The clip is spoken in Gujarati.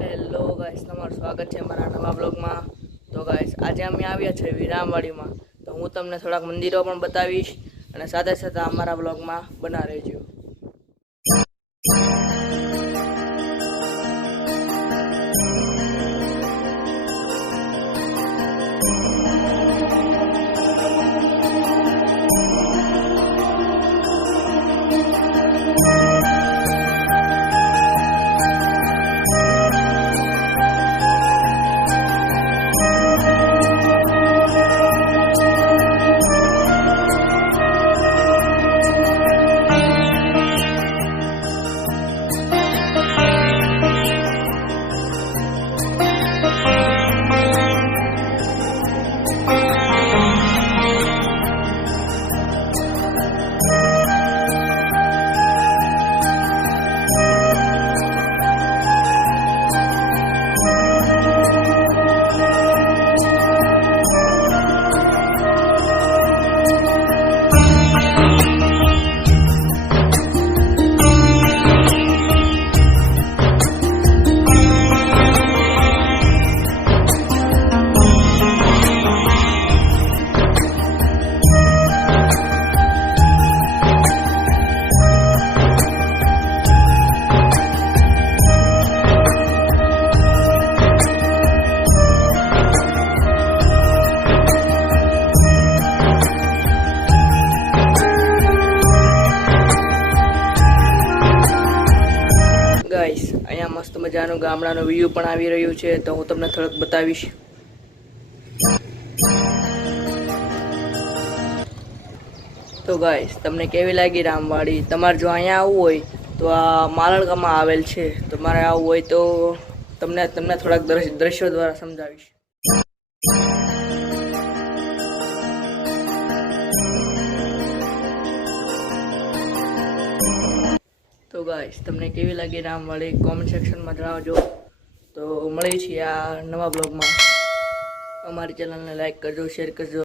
હેલો ગાઈસ, તમારું સ્વાગત છે મારા નવા બ્લોગમાં। તો ગાઈસ, આજે અમે આવ્યા છે વિરામવાડીમાં। તો હું તમને થોડાક મંદિરો પણ બતાવીશ અને સાથે સાથે અમારા બ્લોગમાં બના રહેજો। ગાઈસ, અહીંયા મસ્ત મજાનું ગામડાનો વ્યૂ પણ આવી રહ્યું છે, તો હું તમને થોડુંક બતાવીશ। તો ગાઈસ, તમને કેવી લાગી રામવાડી? તમારે જો અહીંયા આવવું હોય તો આ માલણકામાં આવેલ છે। તમારે આવવું હોય તો તમને થોડાક દ્રશ્યો દ્વારા સમજાવીશ। તો ગાઈસ, તમને કેવી લાગી રામવાડી કોમેન્ટ સેક્શનમાં જણાવજો। તો મળીએ છીએ આ નવા બ્લોગમાં। અમારી ચેનલને લાઈક કરજો, શેર કરજો।